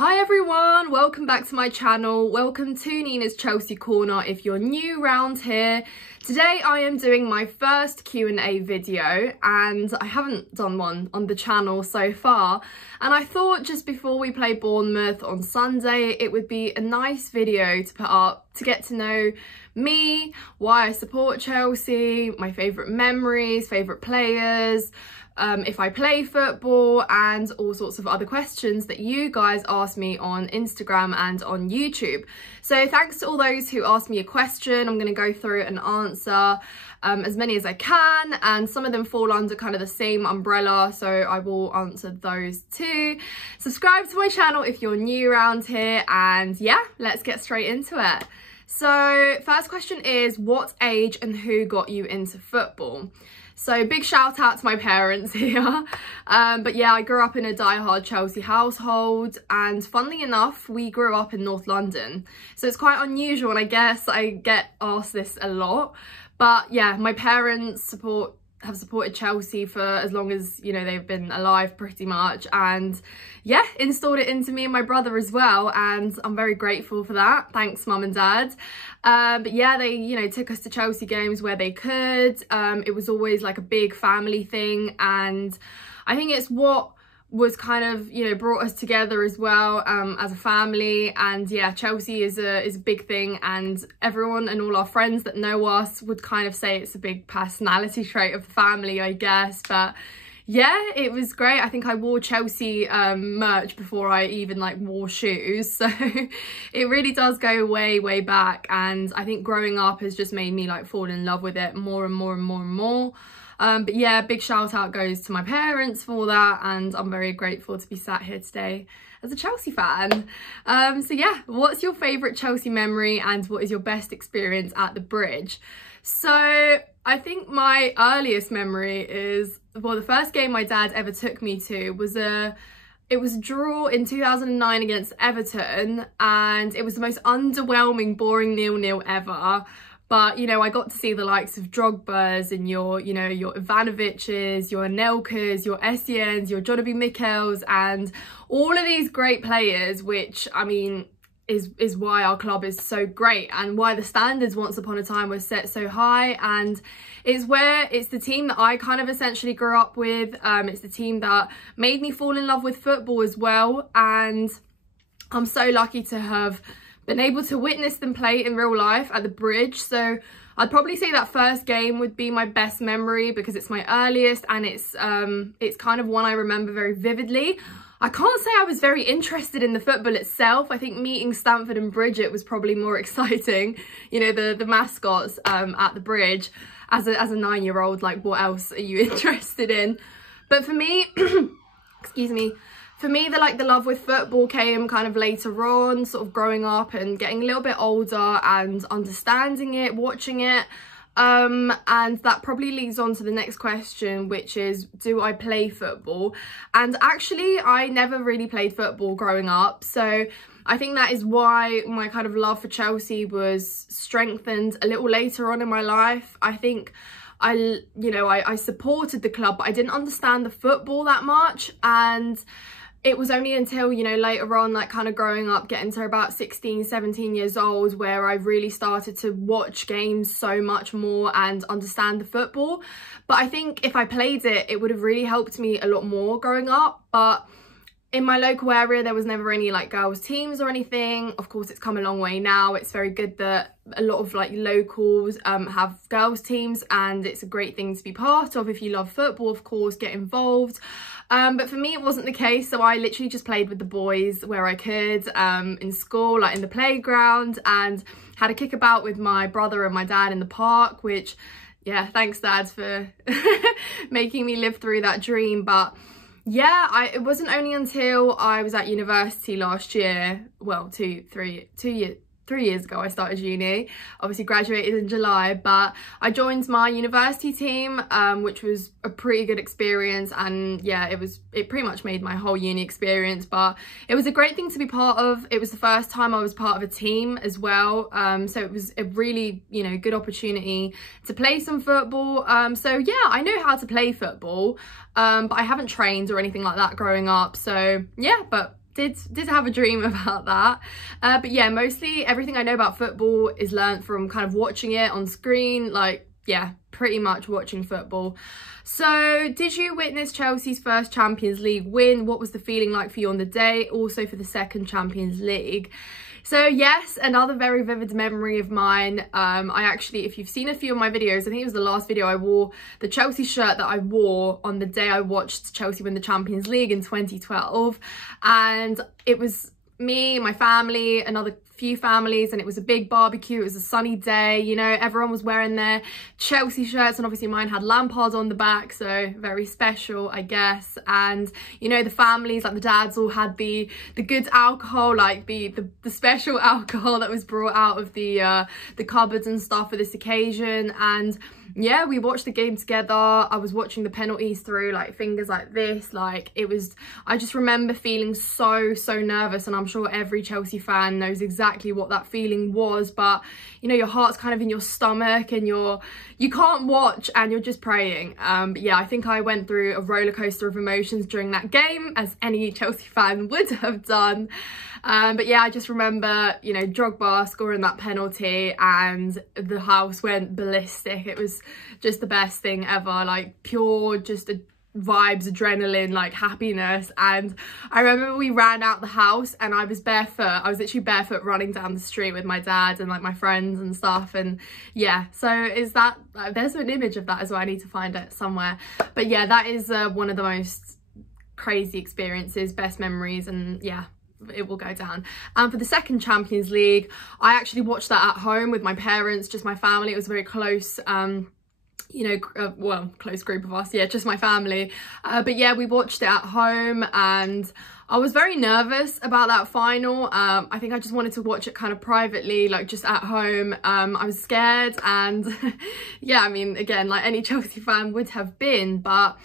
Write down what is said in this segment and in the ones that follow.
Hi everyone, welcome back to my channel. Welcome to Nina's Chelsea Corner if you're new round here. Today I am doing my first Q&A video and I haven't done one on the channel so far, and I thought just before we play Bournemouth on Sunday it would be a nice video to put up to get to know me, why I support Chelsea, my favourite memories, favourite players, if I play football, and all sorts of other questions that you guys asked me on Instagram and on YouTube. So thanks to all those who asked me a question. I'm going to go through and answer as many as I can, and some of them fall under kind of the same umbrella, so I will answer those too. Subscribe to my channel if you're new around here, and yeah, let's get straight into it. So first question is, what age and who got you into football? So big shout out to my parents here. But yeah, I grew up in a diehard Chelsea household, and funnily enough, we grew up in North London. So it's quite unusual, and I guess I get asked this a lot. But yeah, my parents have supported Chelsea for as long as, you know, they've been alive pretty much, and yeah, installed it into me and my brother as well, and I'm very grateful for that. Thanks mum and dad. But yeah, they, you know, took us to Chelsea games where they could. It was always like a big family thing, and I think it's what was kind of, you know, brought us together as well as a family. And yeah, Chelsea is a big thing, and everyone and all our friends that know us would kind of say it's a big personality trait of the family, I guess. But yeah, it was great. I think I wore Chelsea merch before I even like wore shoes, so it really does go way back, and I think growing up has just made me like fall in love with it more and more. But yeah, big shout out goes to my parents for that, and I'm very grateful to be sat here today as a Chelsea fan. So yeah, what's your favourite Chelsea memory, and what is your best experience at the Bridge? So I think my earliest memory is, well, the first game my dad ever took me to was a draw in 2009 against Everton, and it was the most underwhelming, boring 0-0 ever. But, you know, I got to see the likes of Drogba's and your Ivanoviches, your Anelkas, your Essiens, your Jonathan Michels, and all of these great players, which, I mean, is why our club is so great, and why the standards once upon a time were set so high. And it's the team that I kind of essentially grew up with. It's the team that made me fall in love with football as well, and I'm so lucky to have been able to witness them play in real life at the Bridge. So I'd probably say that first game would be my best memory, because it's my earliest, and it's kind of one I remember very vividly. I can't say I was very interested in the football itself. I think meeting Stamford and Bridget was probably more exciting. You know, the mascots at the Bridge. As a 9-year-old, like, what else are you interested in? But for me, excuse me, for me, the love with football came kind of later on, sort of growing up and getting a little bit older and understanding it, watching it. And that probably leads on to the next question, which is, do I play football? And actually, I never really played football growing up. So I think that is why my kind of love for Chelsea was strengthened a little later on in my life. I think I supported the club, but I didn't understand the football that much. And it was only until, you know, later on, like kind of growing up, getting to about 16, 17 years old, where I really started to watch games so much more and understand the football. But I think if I played it, it would have really helped me a lot more growing up. But in my local area, there was never any like girls teams or anything. Of course, it's come a long way now. It's very good that a lot of like locals have girls teams, and it's a great thing to be part of. If you love football, of course, get involved. But for me, it wasn't the case. So I literally just played with the boys where I could, in school, like in the playground, and had a kickabout with my brother and my dad in the park, which, yeah, thanks Dad for making me live through that dream. But yeah, it wasn't only until I was at university last year, well, 3 years ago I started uni, obviously graduated in July, but I joined my university team, which was a pretty good experience. And yeah, it pretty much made my whole uni experience, but it was a great thing to be part of. It was the first time I was part of a team as well, so it was a really, you know, good opportunity to play some football. So yeah, I know how to play football, but I haven't trained or anything like that growing up. So yeah, but did have a dream about that. But yeah, mostly everything I know about football is learnt from kind of watching it on screen, like, yeah, pretty much watching football. So did you witness Chelsea's first Champions League win? What was the feeling like for you on the day? Also for the second Champions League? So yes, another very vivid memory of mine. I actually, if you've seen a few of my videos, I think it was the last video, I wore the Chelsea shirt that I wore on the day I watched Chelsea win the Champions League in 2012. And it was me, my family, another few families, and it was a big barbecue. It was a sunny day, you know, everyone was wearing their Chelsea shirts, and obviously mine had Lampard on the back, so very special, I guess. And you know, the families, like the dads, all had the good alcohol, like the special alcohol that was brought out of the cupboards and stuff for this occasion. And yeah, we watched the game together. I was watching the penalties through like fingers like this. Like, it was, I just remember feeling so nervous, and I'm sure every Chelsea fan knows exactly what that feeling was. But you know, your heart's kind of in your stomach, and you can't watch, and you're just praying. But yeah, I think I went through a roller coaster of emotions during that game, as any Chelsea fan would have done. But yeah, I just remember, you know, Drogba scoring that penalty and the house went ballistic. It was just the best thing ever, like pure just vibes, adrenaline, like happiness. And I remember we ran out the house and I was barefoot. I was literally barefoot running down the street with my dad and like my friends and stuff. And yeah, so is that, there's an image of that as well. I need to find it somewhere. But yeah, that is one of the most crazy experiences, best memories, and yeah, it will go down. And for the second Champions League, I actually watched that at home with my parents, just my family. It was a very close you know, well, close group of us, yeah, just my family. But yeah, we watched it at home, and I was very nervous about that final. I think I just wanted to watch it kind of privately, like just at home. I was scared, and yeah, I mean, again, like any Chelsea fan would have been, but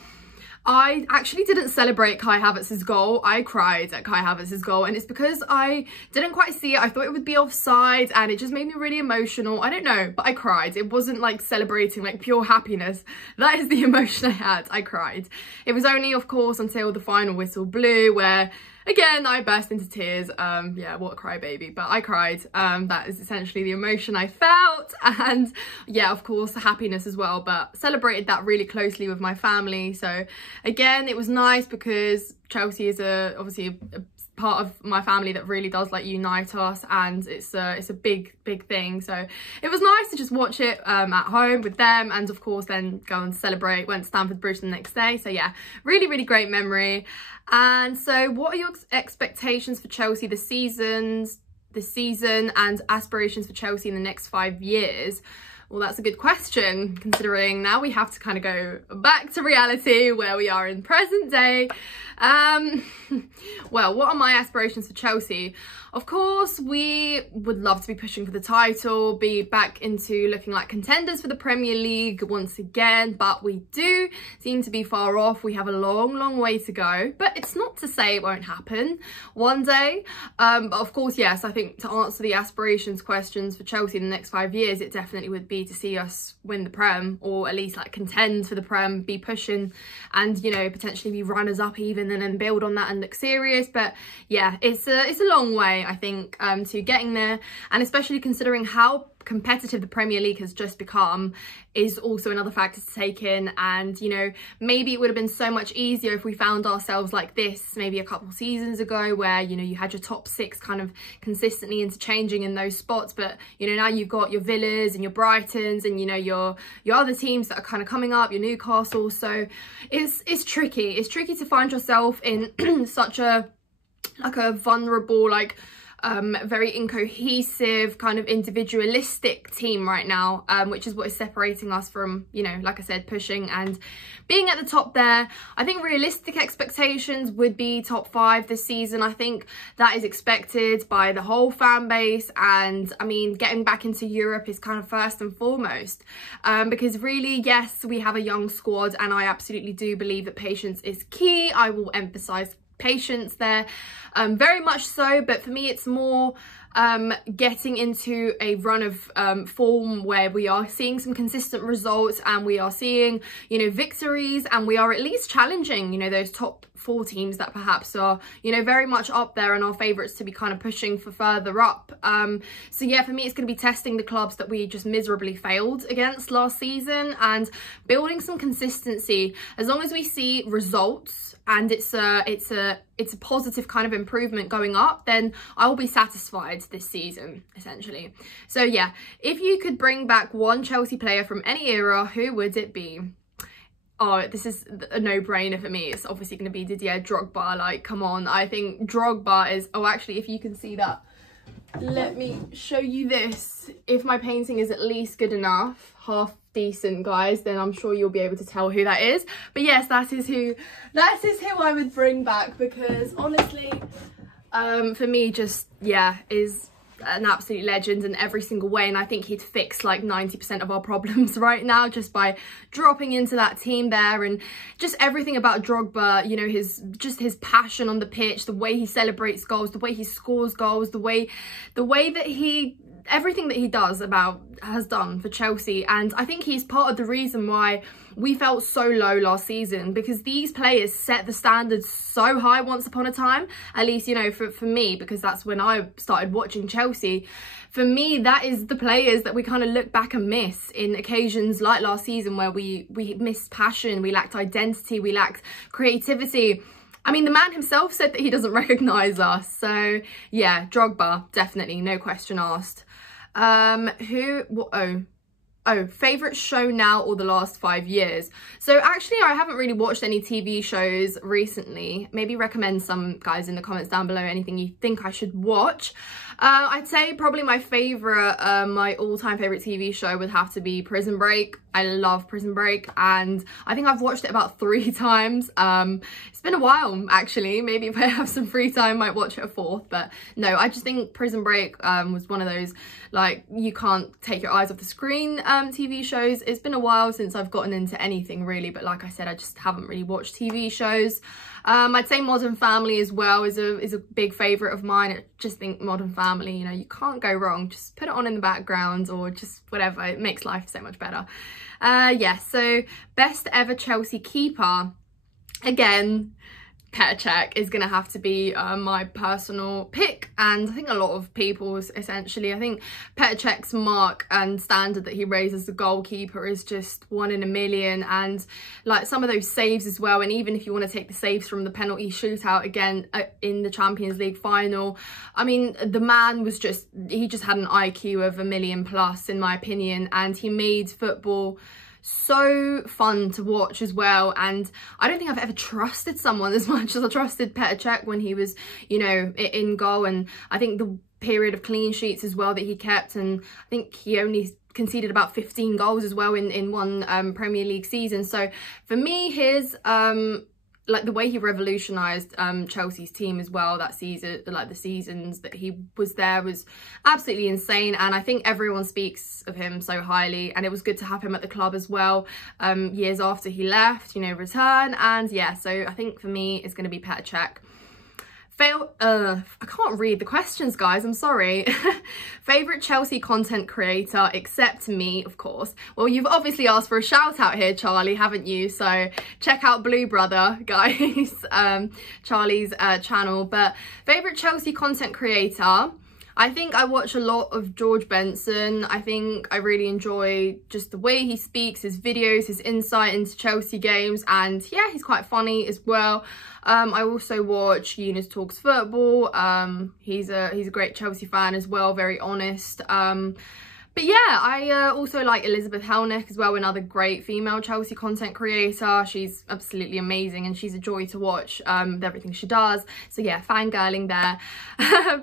I actually didn't celebrate Kai Havertz's goal. I cried at Kai Havertz's goal, and it's because I didn't quite see it. I thought it would be offside, and it just made me really emotional. I don't know, but I cried. It wasn't like celebrating, like pure happiness. That is the emotion I had. I cried. It was only, of course, until the final whistle blew, where again I burst into tears. Yeah, what a crybaby, but I cried. That is essentially the emotion I felt, and yeah, of course, the happiness as well, but celebrated that really closely with my family. So again, it was nice because Chelsea is obviously a part of my family that really does like unite us, and it's a big thing. So it was nice to just watch it at home with them, and of course then go and celebrate. Went to Stamford Bridge the next day. So yeah, really great memory. And so what are your expectations for Chelsea this season, and aspirations for Chelsea in the next 5 years? Well, that's a good question, considering now we have to kind of go back to reality, where we are in present day. Well, what are my aspirations for Chelsea? Of course, we would love to be pushing for the title, be back into looking like contenders for the Premier League once again, but we do seem to be far off. We have a long way to go, but it's not to say it won't happen one day. But of course, yes, I think to answer the aspirations questions for Chelsea in the next 5 years, it definitely would be to see us win the Prem, or at least like contend for the Prem, be pushing, and you know, potentially be runners up even, and then build on that and look serious. But yeah, it's a long way, I think, to getting there, and especially considering how competitive the Premier League has just become is also another factor to take in. And you know, maybe it would have been so much easier if we found ourselves like this maybe a couple seasons ago, where you know, you had your top 6 kind of consistently interchanging in those spots. But you know, now you've got your Villas and your Brightons, and you know, your other teams that are kind of coming up, your Newcastle. So it's tricky to find yourself in such a vulnerable, like very incohesive, kind of individualistic team right now, which is what is separating us from, you know, like I said, pushing and being at the top there. I think realistic expectations would be top 5 this season. I think that is expected by the whole fan base, and I mean, getting back into Europe is kind of first and foremost, because really, yes, we have a young squad, and I absolutely do believe that patience is key. I will emphasize patience there, very much so. But for me, it's more getting into a run of form where we are seeing some consistent results, and we are seeing, you know, victories, and we are at least challenging, you know, those top 4 teams that perhaps are, you know, very much up there and are favourites to be kind of pushing for further up. So yeah, for me, it's going to be testing the clubs that we just miserably failed against last season and building some consistency. As long as we see results and it's a positive kind of improvement going up, then I will be satisfied this season, essentially. So yeah, if you could bring back one Chelsea player from any era, who would it be? Oh, this is a no-brainer for me. It's obviously going to be Didier Drogba. Like, come on. I think Drogba is... Oh, actually, if you can see that, let me show you this. If my painting is at least good enough, half decent, guys, then I'm sure you'll be able to tell who that is. But yes, that is who I would bring back, because honestly, for me, just, yeah, is an absolute legend in every single way, and I think he'd fix like 90% of our problems right now just by dropping into that team there. And just everything about Drogba, you know, his passion on the pitch, the way he celebrates goals, the way he scores goals, the way that he, everything that he has done for Chelsea. And I think he's part of the reason why we felt so low last season, because these players set the standards so high once upon a time. At least, you know, for me, because that's when I started watching Chelsea. For me, that is the players that we kind of look back and miss in occasions like last season, where we missed passion, we lacked identity, we lacked creativity. I mean, the man himself said that he doesn't recognise us. So yeah, Drogba, definitely, no question asked. Favourite show now or the last 5 years? So actually, I haven't really watched any TV shows recently. Maybe recommend some, guys, in the comments down below, anything you think I should watch. I'd say probably my favourite, my all-time favourite TV show would have to be Prison Break. I love Prison Break, and I think I've watched it about 3 times. It's been a while, actually. Maybe if I have some free time, I might watch it a 4th. But no, I just think Prison Break was one of those, like, you can't take your eyes off the screen TV shows. It's been a while since I've gotten into anything, really. But like I said, I just haven't really watched TV shows. I'd say Modern Family as well is a big favourite of mine. I just think Modern Family, you know, you can't go wrong. Just put it on in the background or just whatever. It makes life so much better. Yeah, so best ever Chelsea keeper. Again, Petr Cech is going to have to be my personal pick, and I think a lot of people's, essentially. I think Petr Cech's mark and standard that he raises as a goalkeeper is just 1 in a million, and like some of those saves as well. And even if you want to take the saves from the penalty shootout again in the Champions League final, I mean, the man was just, he just had an IQ of 1 million plus, in my opinion, and he made football so fun to watch as well. And I don't think I've ever trusted someone as much as I trusted Petr Cech when he was, you know, in goal. And I think the period of clean sheets as well that he kept, and I think he only conceded about 15 goals as well in one Premier League season. So for me, his like the way he revolutionised Chelsea's team as well that season, like the seasons that he was there, was absolutely insane. And I think everyone speaks of him so highly, and it was good to have him at the club as well years after he left, you know, return. And yeah, so I think for me it's going to be Petr Cech. I can't read the questions, guys, I'm sorry. Favourite Chelsea content creator, except me, of course. Well, you've obviously asked for a shout out here, Charlie, haven't you? So check out Blue Brother, guys, Charlie's channel. But favourite Chelsea content creator, I think I watch a lot of George Benson. I think I really enjoy just the way he speaks, his videos, his insight into Chelsea games, and yeah, he's quite funny as well. I also watch Eunice Talks Football. He's a great Chelsea fan as well, very honest. But yeah, I also like Elizabeth Helnick as well, another great female Chelsea content creator. She's absolutely amazing, and she's a joy to watch with everything she does. So yeah, fangirling there.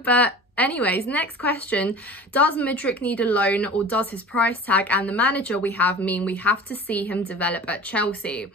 But anyways, next question. Does Mudryk need a loan, or does his price tag and the manager we have mean we have to see him develop at Chelsea?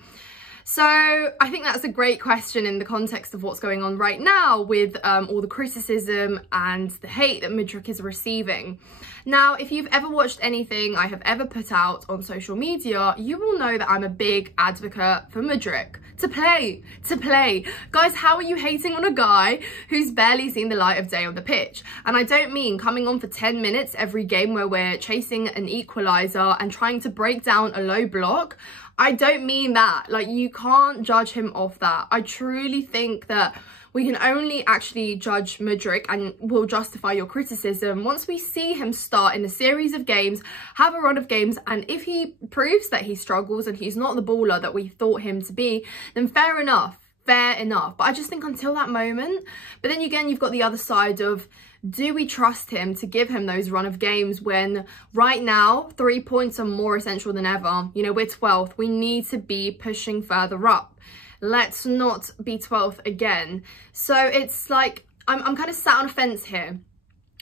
So I think that's a great question in the context of what's going on right now with all the criticism and the hate that Mudryk is receiving. Now, if you've ever watched anything I have ever put out on social media, you will know that I'm a big advocate for Mudryk to play. Guys, how are you hating on a guy who's barely seen the light of day on the pitch? And I don't mean coming on for 10 minutes every game where we're chasing an equaliser and trying to break down a low block. I don't mean that. Like, you can't judge him off that. I truly think that we can only actually judge Mudryk and will justify your criticism once we see him start in a series of games, have a run of games, and if he proves that he struggles and he's not the baller that we thought him to be, then fair enough. But I just think until that moment. But then again, you've got the other side of, do we trust him to give him those run of games when right now 3 points are more essential than ever? You know, we're 12th. We need to be pushing further up. Let's not be 12th again. So it's like, I'm kind of sat on a fence here,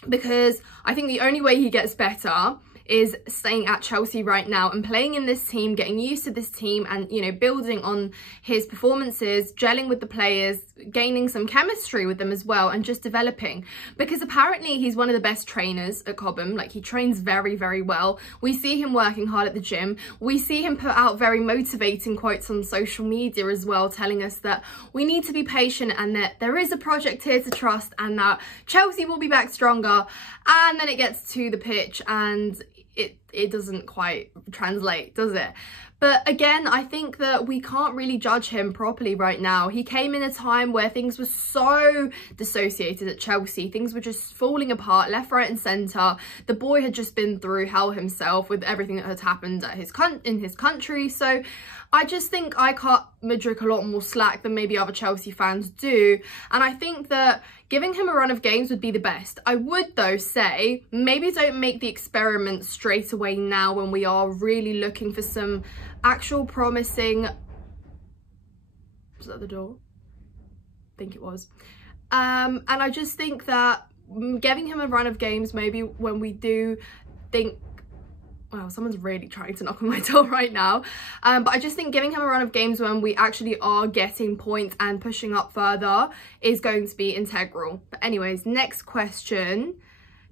because I think the only way he gets better is staying at Chelsea right now and playing in this team, getting used to this team, and, you know, building on his performances, gelling with the players, gaining some chemistry with them as well, and just developing. Because apparently he's one of the best trainers at Cobham. Like, he trains very, very well. We see him working hard at the gym. We see him put out very motivating quotes on social media as well, telling us that we need to be patient and that there is a project here to trust and that Chelsea will be back stronger. And then it gets to the pitch and it doesn't quite translate, does it? But again, I think that we can't really judge him properly right now. He came in a time where things were so dissociated at Chelsea. Things were just falling apart left, right and centre. The boy had just been through hell himself with everything that had happened at in his country. So I just think I cut Mudryk a lot more slack than maybe other Chelsea fans do. And I think that giving him a run of games would be the best. I would, though, say maybe don't make the experiment straight away now when we are really looking for some actual promising... Was that the door? I think it was. And I just think that giving him a run of games, maybe when we do think... Wow, someone's really trying to knock on my door right now. But I just think giving him a run of games when we actually are getting points and pushing up further is going to be integral. But anyways, next question.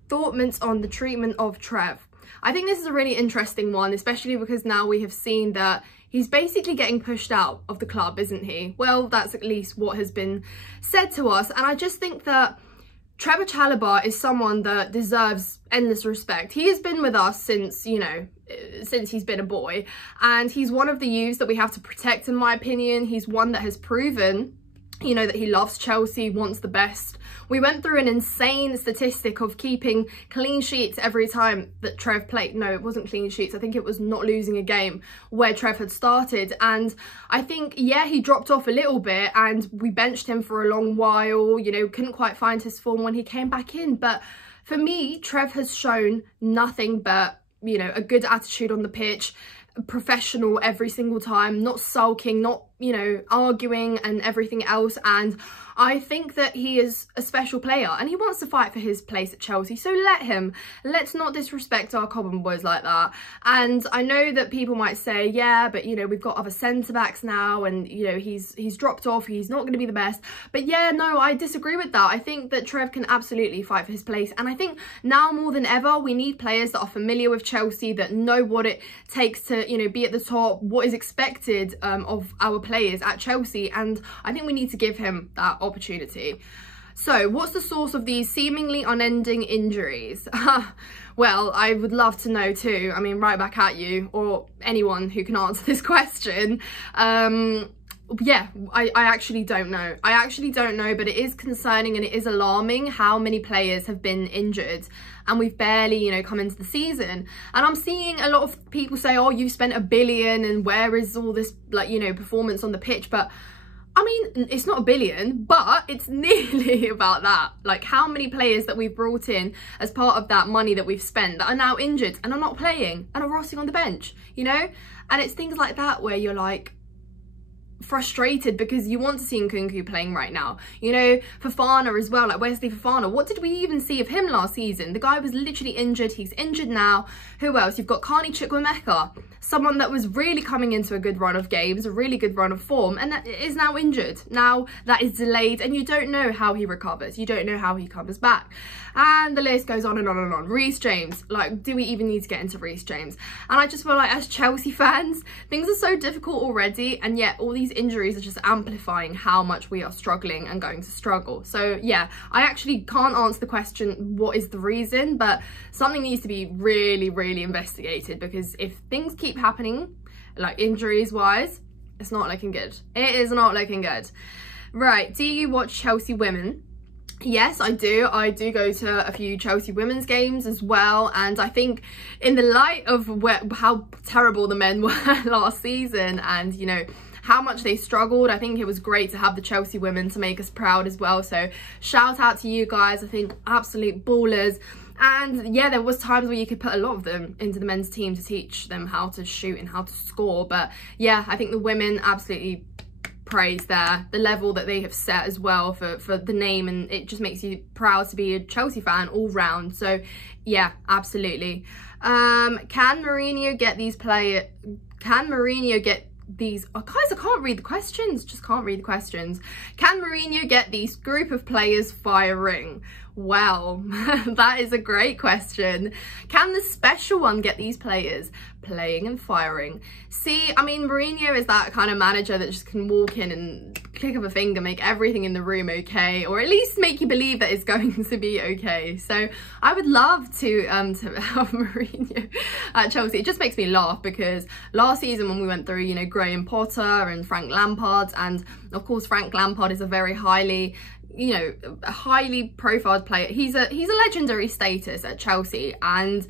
Thoughts on the treatment of Trev? I think this is a really interesting one, especially because now we have seen that he's basically getting pushed out of the club, isn't he? Well, that's at least what has been said to us. And I just think that Trevoh Chalobah is someone that deserves endless respect. He has been with us since, you know, since he's been a boy, and he's one of the youths that we have to protect, in my opinion. He's one that has proven, you know, that he loves Chelsea, wants the best. We went through an insane statistic of keeping clean sheets every time that Trev played. No, it wasn't clean sheets. I think it was not losing a game where Trev had started. And I think, yeah, he dropped off a little bit and we benched him for a long while, you know, couldn't quite find his form when he came back in. But for me, Trev has shown nothing but, you know, a good attitude on the pitch, professional every single time, not sulking, not, you know, arguing and everything else. And I think that he is a special player and he wants to fight for his place at Chelsea, so let him. Let's not disrespect our Cobham boys like that. And I know that people might say, yeah, but, you know, we've got other centre-backs now and, you know, he's dropped off, he's not going to be the best. But yeah, no, I disagree with that. I think that Trev can absolutely fight for his place, and I think now more than ever we need players that are familiar with Chelsea, that know what it takes to, you know, be at the top, what is expected of our players at Chelsea, and I think we need to give him that opportunity. So what's the source of these seemingly unending injuries? Well, I would love to know too. I mean, right back at you, or anyone who can answer this question. Yeah, I actually don't know. I actually don't know, but it is concerning and it is alarming how many players have been injured, and we've barely, you know, come into the season. And I'm seeing a lot of people say, oh, you've spent $1 billion and where is all this, like, you know, performance on the pitch? But I mean, it's not $1 billion, but it's nearly about that. Like, how many players that we've brought in as part of that money that we've spent that are now injured and are not playing and are rotting on the bench, you know? And it's things like that where you're like, frustrated because you want to see Nkunku playing right now. You know, Fofana as well, like Wesley Fofana. What did we even see of him last season? The guy was literally injured. He's injured now. Who else? You've got Carney Chukwuemeka, someone that was really coming into a good run of games, a really good run of form, and that is now injured. Now that is delayed and you don't know how he recovers. You don't know how he comes back. And the list goes on and on and on. Reece James, like, do we even need to get into Reece James? And I just feel like as Chelsea fans, things are so difficult already, and yet all these injuries are just amplifying how much we are struggling and going to struggle. So yeah, I actually can't answer the question, what is the reason? But something needs to be really, really investigated, because if things keep happening like injuries wise. It's not looking good. It is not looking good. Right, do you watch Chelsea women? Yes, I do. I do go to a few Chelsea women's games as well, and I think in the light of how terrible the men were last season, and you know how much they struggled, I think it was great to have the Chelsea women to make us proud as well. So shout out to you guys. I think absolute ballers. And yeah, there was times where you could put a lot of them into the men's team to teach them how to shoot and how to score. But yeah, I think the women absolutely praise there, the level that they have set as well for the name, and it just makes you proud to be a Chelsea fan all round. So yeah, absolutely. Can Mourinho get these players? Can Mourinho get these? Oh, guys, I can't read the questions. Just can't read the questions. Can Mourinho get these group of players firing? Well, that is a great question. Can the special one get these players playing and firing? See, I mean, Mourinho is that kind of manager that just can walk in and click of a finger make everything in the room okay, or at least make you believe that it's going to be okay. So I would love to have Mourinho at Chelsea. It just makes me laugh because last season when we went through, you know, Graham Potter and Frank Lampard, and of course Frank Lampard is a very highly, you know, a highly profiled player. He's a legendary status at Chelsea, and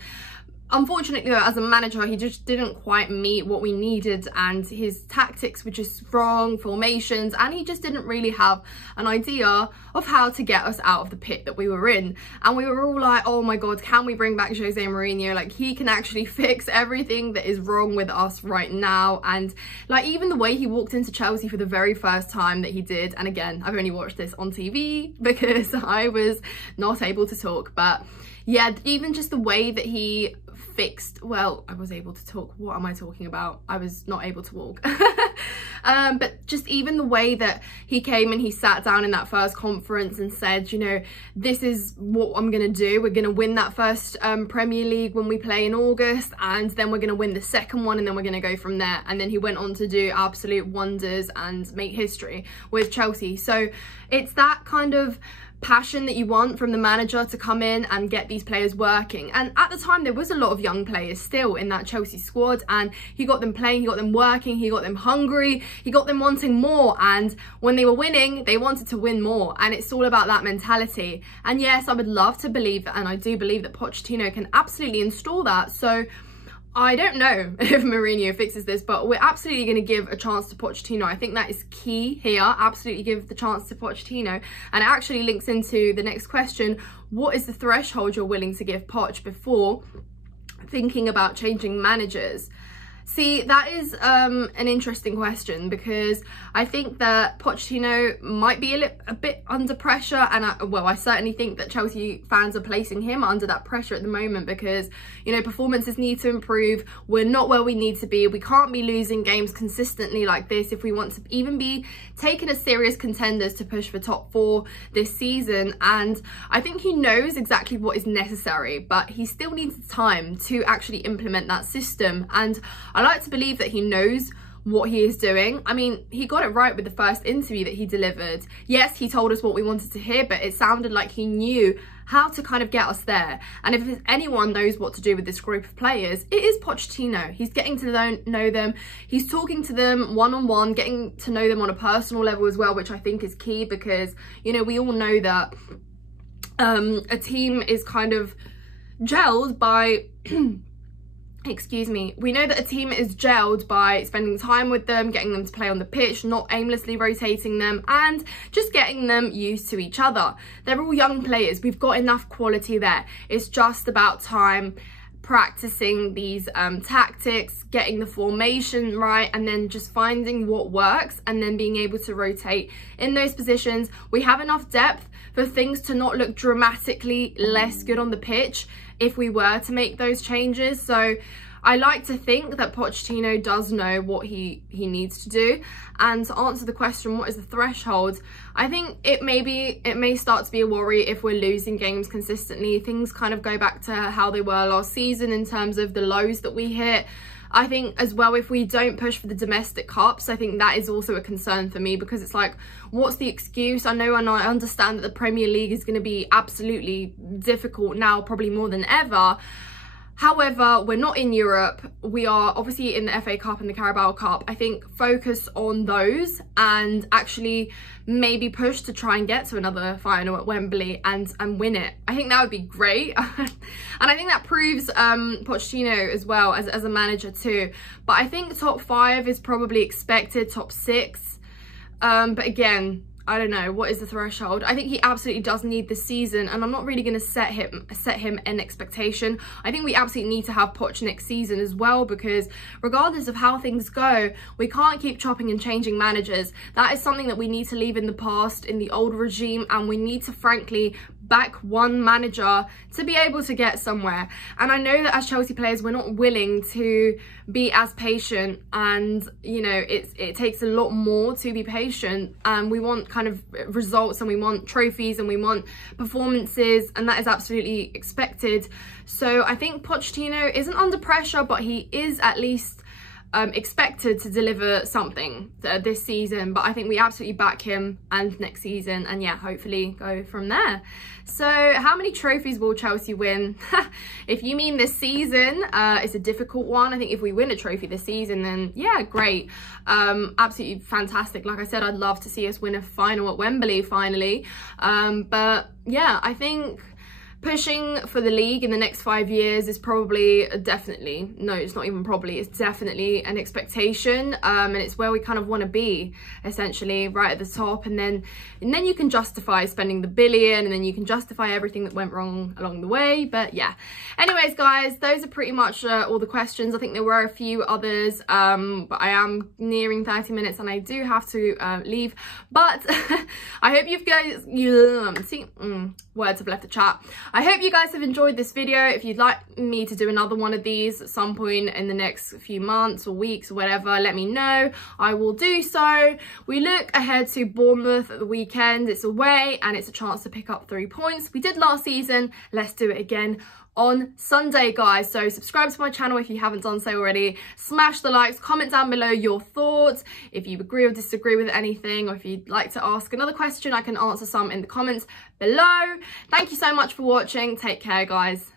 unfortunately as a manager he just didn't quite meet what we needed, and his tactics were just wrong, formations, and he just didn't really have an idea of how to get us out of the pit that we were in. And we were all like, oh my god, can we bring back Jose Mourinho? Like, he can actually fix everything that is wrong with us right now. And like, even the way he walked into Chelsea for the very first time that he did, and again, I've only watched this on TV because I was not able to talk, but yeah, even just the way that he fixed, well, I was able to talk, what am I talking about? I was not able to walk. But just even the way that he came and he sat down in that first conference and said, you know, this is what I'm gonna do. We're gonna win that first Premier League when we play in August, and then we're gonna win the second one, and then we're gonna go from there. And then he went on to do absolute wonders and make history with Chelsea. So it's that kind of passion that you want from the manager to come in and get these players working. And at the time there was a lot of young players still in that Chelsea squad, and he got them playing, he got them working, he got them hungry, he got them wanting more, and when they were winning they wanted to win more. And it's all about that mentality. And yes, I would love to believe, and I do believe, that Pochettino can absolutely install that. So I don't know if Mourinho fixes this, but we're absolutely going to give a chance to Pochettino. I think that is key here. Absolutely give the chance to Pochettino. And it actually links into the next question. What is the threshold you're willing to give Poch before thinking about changing managers? See, that is an interesting question, because I think that Pochettino might be a bit under pressure, and I certainly think that Chelsea fans are placing him under that pressure at the moment, because, you know, performances need to improve. We're not where we need to be. We can't be losing games consistently like this if we want to even be taken as serious contenders to push for top 4 this season. And I think he knows exactly what is necessary, but he still needs time to actually implement that system. And I like to believe that he knows what he is doing. I mean, he got it right with the first interview that he delivered. Yes, he told us what we wanted to hear, but it sounded like he knew how to kind of get us there. And if anyone knows what to do with this group of players, it is Pochettino. He's getting to know them. He's talking to them one-on-one, getting to know them on a personal level as well, which I think is key, because, you know, we all know that a team is kind of gelled by excuse me, we know that a team is gelled by spending time with them, getting them to play on the pitch, not aimlessly rotating them, and just getting them used to each other. They're all young players. We've got enough quality there. It's just about time practicing these tactics, getting the formation right, and then just finding what works, and then being able to rotate in those positions. We have enough depth for things to not look dramatically less good on the pitch if we were to make those changes. So I like to think that Pochettino does know what he needs to do. And to answer the question, what is the threshold? I think it may start to be a worry if we're losing games consistently. Things kind of go back to how they were last season in terms of the lows that we hit. I think as well, if we don't push for the domestic cups, I think that is also a concern for me, because it's like, what's the excuse? I know and I understand that the Premier League is going to be absolutely difficult now, probably more than ever. However, we're not in Europe. We are obviously in the FA Cup and the Carabao Cup. I think focus on those and actually maybe push to try and get to another final at Wembley and win it. I think that would be great. And I think that proves Pochettino as well as a manager too. But I think top 5 is probably expected, top 6. But again, I don't know, what is the threshold? I think he absolutely does need this season, and I'm not really going to set him an expectation. I think we absolutely need to have Poch next season as well, because regardless of how things go, we can't keep chopping and changing managers. That is something that we need to leave in the past, in the old regime, and we need to frankly back one manager to be able to get somewhere. And I know that as Chelsea players, we're not willing to be as patient, and you know, it takes a lot more to be patient, and we want kind of results, and we want trophies, and we want performances, and that is absolutely expected. So I think Pochettino isn't under pressure, but he is at least expected to deliver something this season. But I think we absolutely back him and next season, and yeah, hopefully go from there. So how many trophies will Chelsea win? If you mean this season, it's a difficult one. I think if we win a trophy this season, then yeah, great. Absolutely fantastic. Like I said, I'd love to see us win a final at Wembley finally. But yeah, I think pushing for the league in the next 5 years is probably definitely, no, it's not even probably, it's definitely an expectation, and it's where we kind of want to be, essentially, right at the top. And then you can justify spending the billion, and then you can justify everything that went wrong along the way. But yeah, anyways guys, those are pretty much all the questions. I think there were a few others, but I am nearing 30 minutes and I do have to leave. But I hope words have left the chat. I hope you guys have enjoyed this video. If you'd like me to do another one of these at some point in the next few months or weeks or whatever, let me know. I will do so. We look ahead to Bournemouth at the weekend. It's away and it's a chance to pick up 3 points. We did last season. Let's do it again on Sunday, guys. So subscribe to my channel if you haven't done so already. Smash the likes, comment down below your thoughts, if you agree or disagree with anything, or if you'd like to ask another question, I can answer some in the comments below. Thank you so much for watching. Take care, guys.